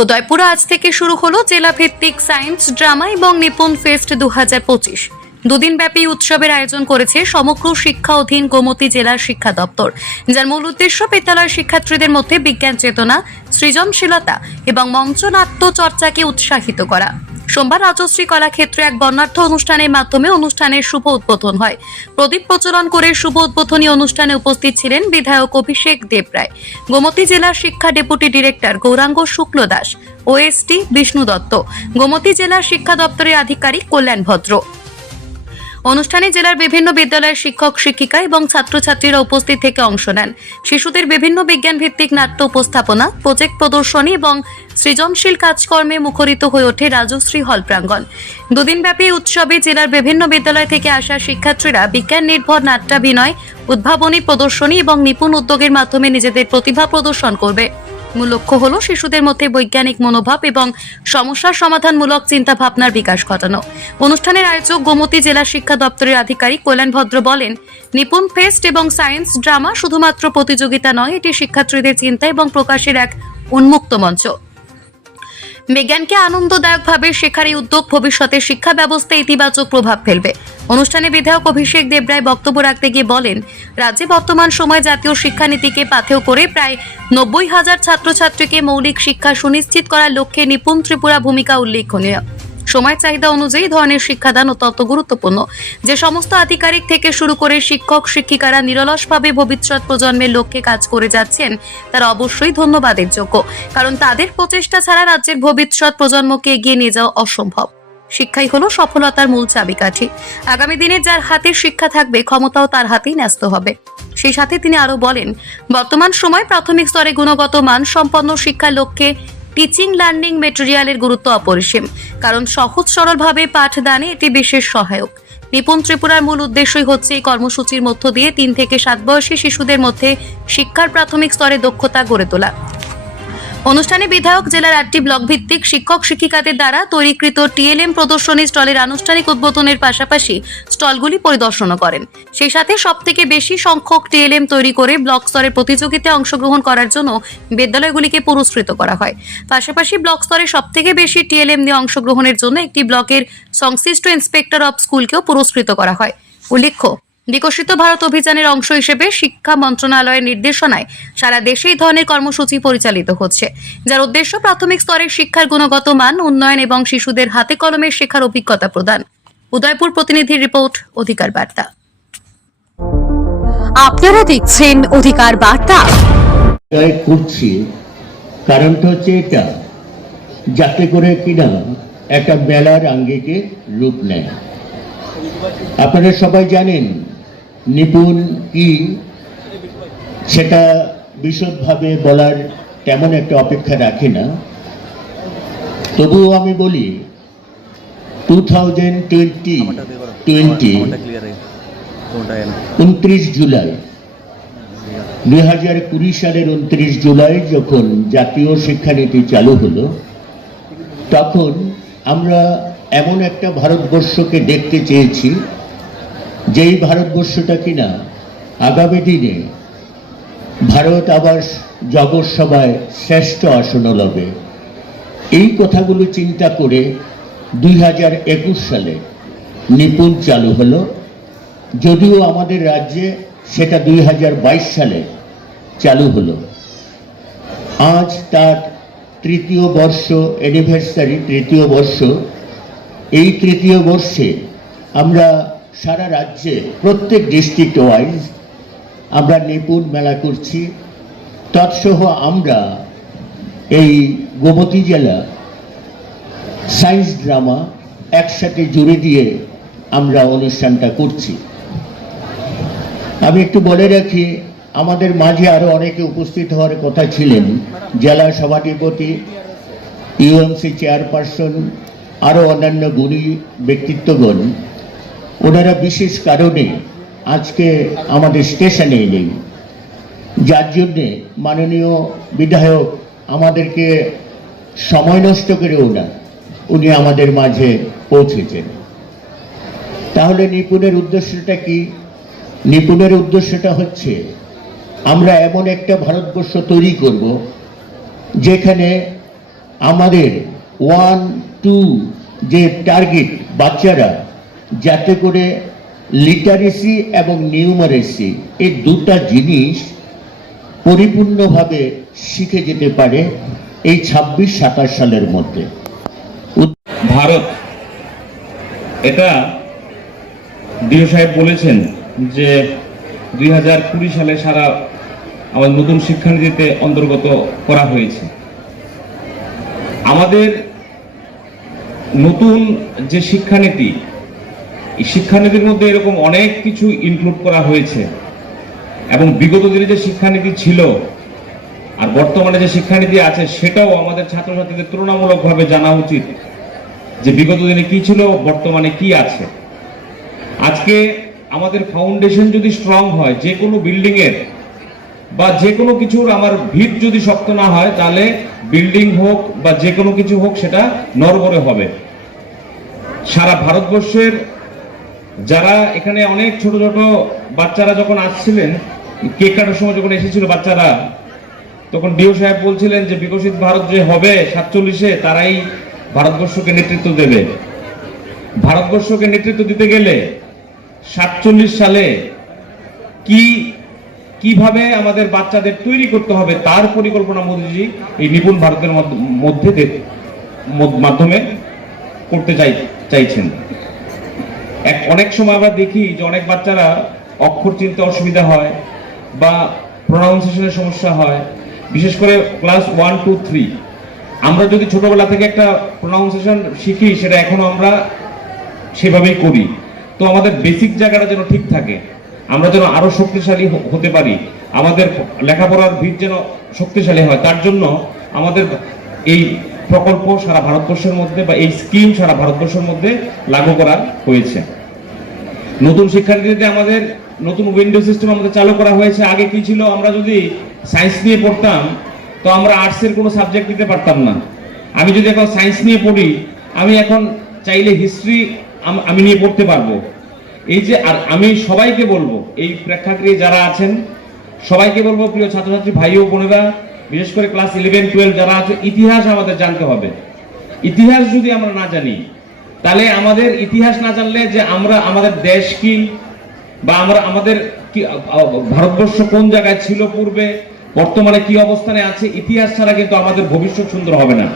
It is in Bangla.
উদয়পুরে আজ থেকে শুরু হলো জেলাভিত্তিক সায়েন্স ড্রামা এবং নিপুণ ফেস্ট 2025। দুদিন ব্যাপী উৎসবের আয়োজন করেছে সমগ্র শিক্ষা অধীন গোমতী জেলার শিক্ষা দপ্তর, যার মূল উদ্দেশ্য বিদ্যালয়ের শিক্ষার্থীদের মধ্যে বিজ্ঞান চেতনা, সৃজনশীলতা এবং মঞ্চনাট্য চর্চাকে উৎসাহিত করা। সোমবার রাজশ্রী কলাক্ষেত্রে এক বর্ণাঢ্য অনুষ্ঠানের মাধ্যমে অনুষ্ঠানের শুভ উদ্বোধন হয়। প্রদীপ প্রজ্বলন করে শুভ উদ্বোধনী অনুষ্ঠানে উপস্থিত ছিলেন বিধায়ক অভিষেক দেবরায়, গোমতী জেলার শিক্ষা ডেপুটি ডিরেক্টর গৌরাঙ্গ শুক্ল দাস, ওএসটি বিষ্ণু দত্ত, গোমতী জেলার শিক্ষা দপ্তরের আধিকারিক কল্যাণ ভদ্র। অনুষ্ঠানে জেলার বিভিন্ন বিদ্যালয়ের শিক্ষক শিক্ষিকা এবং ছাত্রছাত্রীরা উপস্থিত থেকে অংশ নেন। শিশুদের বিভিন্ন বিজ্ঞান ভিত্তিক নাট্য উপস্থাপনা, প্রজেক্ট প্রদর্শনী এবং সৃজনশীল কাজকর্মে মুখরিত হয়ে ওঠে রাজশ্রী হল প্রাঙ্গণ। দুদিনব্যাপী উৎসবে জেলার বিভিন্ন বিদ্যালয় থেকে আসা শিক্ষার্থীরা বিজ্ঞান নির্ভর নাট্যাভিনয়, উদ্ভাবনী প্রদর্শনী এবং নিপুণ উদ্যোগের মাধ্যমে নিজেদের প্রতিভা প্রদর্শন করবে। মূল লক্ষ্য হলো শিশুদের মধ্যে বৈজ্ঞানিক মনোভাব এবং সমস্যার সমাধানমূলক চিন্তা ভাবনার বিকাশ ঘটানো। অনুষ্ঠানের আয়োজক গোমতী জেলা শিক্ষা দপ্তরের আধিকারিক কল্যাণ ভদ্র বলেন, নিপুণ ফেস্ট এবং সায়েন্স ড্রামা শুধুমাত্র প্রতিযোগিতা নয়, এটি শিক্ষার্থীদের চিন্তা এবং প্রকাশের এক উন্মুক্ত মঞ্চ। বিজ্ঞানকে আনন্দদায়কভাবে শেখার এই উদ্যোগ ভবিষ্যতে শিক্ষা ব্যবস্থায় ইতিবাচক প্রভাব ফেলবে। অনুষ্ঠানে বিধায়ক অভিষেক দেবরায় বক্তব্য রাখতে গিয়ে বলেন, রাজ্যে বর্তমান সময় জাতীয় শিক্ষানীতিকে পাথেয় করে প্রায় 90,000 ছাত্রছাত্রীকে মৌলিক শিক্ষা সুনিশ্চিত করার লক্ষ্যে নিপুণ ত্রিপুরা ভূমিকা উল্লেখনীয়। সময় চাহিদা অনুযায়ী ধরনের শিক্ষাদান অত্যন্ত গুরুত্বপূর্ণ। যে সমস্ত আধিকারিক থেকে শুরু করে শিক্ষক শিক্ষিকারা নিরলসভাবে ভবিষ্যৎ প্রজন্মের লক্ষ্যে কাজ করে যাচ্ছেন, তারা অবশ্যই ধন্যবাদের যোগ্য, কারণ তাদের প্রচেষ্টা ছাড়া রাজ্যের ভবিষ্যৎ প্রজন্মকে এগিয়ে নিয়ে যাওয়া অসম্ভব। শিক্ষাই হলো সফলতার মূল চাবিকাঠি। আগামী দিনে যার হাতে শিক্ষা থাকবে, ক্ষমতাও তার হাতেই ন্যস্ত হবে। সেই সাথে তিনি আরো বলেন, বর্তমান সময় প্রাথমিক স্তরে গুণগত মান সম্পন্ন শিক্ষার লক্ষ্যে টিচিং লার্নিং মেটেরিয়ালের গুরুত্ব অপরিসীম, কারণ সহজ সরলভাবে পাঠদানে এটি বিশেষ সহায়ক। নিপুণ ত্রিপুরার মূল উদ্দেশ্যই হচ্ছে এই কর্মসূচির মধ্য দিয়ে 3 থেকে 7 বয়সী শিশুদের মধ্যে শিক্ষার প্রাথমিক স্তরে দক্ষতা গড়ে তোলা। অনুষ্ঠানে বিধায়ক জেলার 8টি ব্লক ভিত্তিক শিক্ষক শিক্ষিকাদের দ্বারা তৈরিকৃত টিএলএম প্রদর্শনী স্টলের আনুষ্ঠানিক উদ্বোধনের পাশাপাশি স্টলগুলি পরিদর্শন করেন। সেই সাথে সবথেকে বেশি সংখ্যক টিএলএম তৈরি করে ব্লক স্তরের প্রতিযোগিতায় অংশগ্রহণ করার জন্য বিদ্যালয়গুলিকে পুরস্কৃত করা হয়। পাশাপাশি ব্লক স্তরে সবথেকে বেশি টিএলএম নিয়ে অংশগ্রহণের জন্য একটি ব্লকের সংশ্লিষ্ট ইন্সপেক্টর অফ স্কুলকেও পুরস্কৃত করা হয়। উল্লেখ্য, বিকশিত ভারত অভিযানের অংশ হিসেবে শিক্ষা মন্ত্রণালয়ের নির্দেশনায় সারা দেশে এই ধরনের কর্মসূচি পরিচালিত হচ্ছে, যার উদ্দেশ্য প্রাথমিক স্তরের শিক্ষার গুণগত মান উন্নয়ন এবং শিশুদের হাতে কলমে শেখার অভিজ্ঞতা প্রদান। উদয়পুর প্রতিনিধির রিপোর্ট, অধিকার বার্তা। আপনারা দেখছেন অধিকার বার্তা। করছি কারণটা হচ্ছে এটা, যাতে করে কিনা একটা মেলার আঙ্গিকে রূপ নেয়। আপনারা সবাই জানেন নিপুণ কি, সেটা বিশদভাবে বলার তেমন একটা অপেক্ষা রাখে না। তবুও আমি বলি 2020 29 জুলাই 2020 সালের 29 জুলাই যখন জাতীয় শিক্ষানীতি চালু হলো, তখন আমরা এমন একটা ভারতবর্ষকে দেখতে চেয়েছি, যেই ভারতবর্ষটা কিনা আগামী দিনে ভারত আবার জগৎ সভায় শ্রেষ্ঠ আসন লবে। এই কথাগুলো চিন্তা করে 2021 সালে নিপুণ চালু হলো, যদিও আমাদের রাজ্যে সেটা 2022 সালে চালু হলো। আজ তার তৃতীয় বর্ষ অ্যানিভার্সারি, তৃতীয় বর্ষ। এই তৃতীয় বর্ষে আমরা সারা রাজ্যে প্রত্যেক ডিস্ট্রিক্ট ওয়াইজ আমরা নিপুণ মেলা করছি। তৎসহ আমরা এই গোমতী জেলা সায়েন্স ড্রামা একসাথে জুড়ে দিয়ে আমরা অনুষ্ঠানটা করছি। আমি একটু বলে রাখি, আমাদের মাঝে আরো অনেকে উপস্থিত হওয়ার কথা ছিলেন, জেলা সভাধিপতি, ইউএমসি চেয়ারপারসন, আরো অন্যান্য গুণী ব্যক্তিত্বগণ। ওনারা বিশেষ কারণে আজকে আমাদের স্টেশনে নেই, যার জন্যে মাননীয় বিধায়ক আমাদেরকে সময় নষ্ট করেও না, উনি আমাদের মাঝে পৌঁছেছেন। তাহলে নিপুণের উদ্দেশ্যটা কি? নিপুণের উদ্দেশ্যটা হচ্ছে আমরা এমন একটা ভারতবর্ষ তৈরি করব, যেখানে আমাদের 1-2 যে টার্গেট বাচ্চারা যাতে করে লিটারেসি এবং নিউমারেসি এই দুটা জিনিস পরিপূর্ণভাবে শিখে যেতে পারে এই 26-27 সালের মধ্যে। ভারত, এটা ডিও সাহেব বলেছেন যে 2020 সালে সারা আমাদের নতুন শিক্ষানীতিতে অন্তর্গত করা হয়েছে। আমাদের নতুন যে শিক্ষানীতি, এই শিক্ষানীতির মধ্যে এরকম অনেক কিছু ইনক্লুড করা হয়েছে এবং বিগত দিনে যে শিক্ষানীতি ছিল আর বর্তমানে যে শিক্ষানীতি আছে সেটাও আমাদের ছাত্রছাত্রীদের তুলনামূলকভাবে জানা উচিত যে বিগত দিনে কি ছিল, বর্তমানে কি আছে। আজকে আমাদের ফাউন্ডেশন যদি স্ট্রং হয়, যে কোনো বিল্ডিং এর বা যে কোনো কিছুর আমার ভিত যদি শক্ত না হয়, তাহলে বিল্ডিং হোক বা যে কোনো কিছু হোক সেটা নড়বড়ে হবে। সারা ভারতবর্ষের যারা এখানে অনেক ছোট ছোট বাচ্চারা যখন আসছিলেন, কেক কাটার সময় যখন এসেছিল বাচ্চারা, তখন ডিও সাহেব বলছিলেন যে বিকশিত ভারত যে হবে 47-এ তারাই ভারতবর্ষকে নেতৃত্ব দেবে। ভারতবর্ষকে নেতৃত্ব দিতে গেলে 47 সালে কিভাবে আমাদের বাচ্চাদের তৈরি করতে হবে তার পরিকল্পনা মোদীজি এই নিপুণ ভারতের মাধ্যমে করতে চাইছেন। অনেক সময় আমরা দেখি যে অনেক বাচ্চারা অক্ষর চিনতে অসুবিধা হয় বা প্রোনাউন্সিয়েশনের সমস্যা হয়, বিশেষ করে ক্লাস 1, 2, 3। আমরা যদি ছোটবেলা থেকে একটা প্রোনাউন্সিয়েশন শিখি, সেটা এখনো আমরা সেভাবেই করি। তো আমাদের বেসিক জায়গাটা যেন ঠিক থাকে, আমরা যেন আরো শক্তিশালী হতে পারি, আমাদের লেখাপড়ার ভিত যেন শক্তিশালী হয়, তার জন্য আমাদের এই প্রকল্প সারা ভারতবর্ষের মধ্যে বা এই স্কিম সারা ভারতবর্ষের মধ্যে লাগু করা হয়েছে। নতুন শিক্ষানীতিতে আমাদের নতুন উইন্ডো সিস্টেম আমাদের চালু করা হয়েছে। আগে কি ছিল, আমরা যদি সায়েন্স নিয়ে পড়তাম তো আমরা আর্টসের কোনো সাবজেক্ট নিতে পারতাম না। আমি যদি এখন সায়েন্স নিয়ে পড়ি, আমি এখন চাইলে হিস্ট্রি আমি নিয়ে পড়তে পারবো। এই যে, আর আমি সবাইকে বলবো, এই প্রেক্ষাগৃহে যারা আছেন সবাইকে বলবো, প্রিয় ছাত্রছাত্রী ভাই ও বোনেরা, বিশেষ করে ক্লাস 11, 12 যারা আছে, ইতিহাস আমাদের জানতে হবে। ইতিহাস যদি আমরা না জানি, তাহলে আমাদের ইতিহাস না জানলে যে আমরা আমাদের দেশ কি বা আমাদের কি ভারতবর্ষ কোন জায়গায় ছিল পূর্বে, বর্তমানে কি অবস্থানে আছে, ইতিহাস ছাড়া কিন্তু আমাদের ভবিষ্যৎ সুন্দর হবে না।